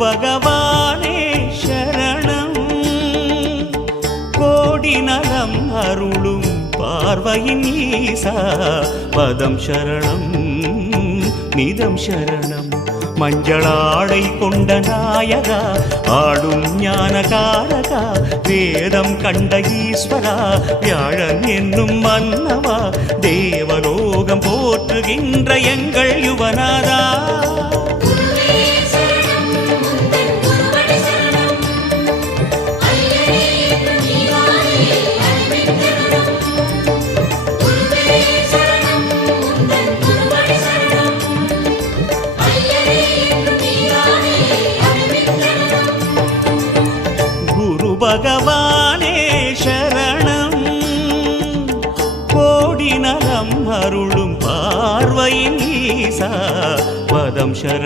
பகவானே சரணம் கோடி நலம் அருளும் பார்வையின் ஈசா பதம் சரணம் நிதம் சரணம் மஞ்சளாடை கொண்ட நாயகா ஆடும் ஞானகாரகா வேதம் கண்ட ஈஸ்வரா வியாழன் என்னும் மன்னவா தேவலோகம் போற்றுகின்ற எங்கள் யுவனாதா பகவானே சரணம் கோடி நலம் அருளும் பார்வையின் ஈசா பதம் சரணம்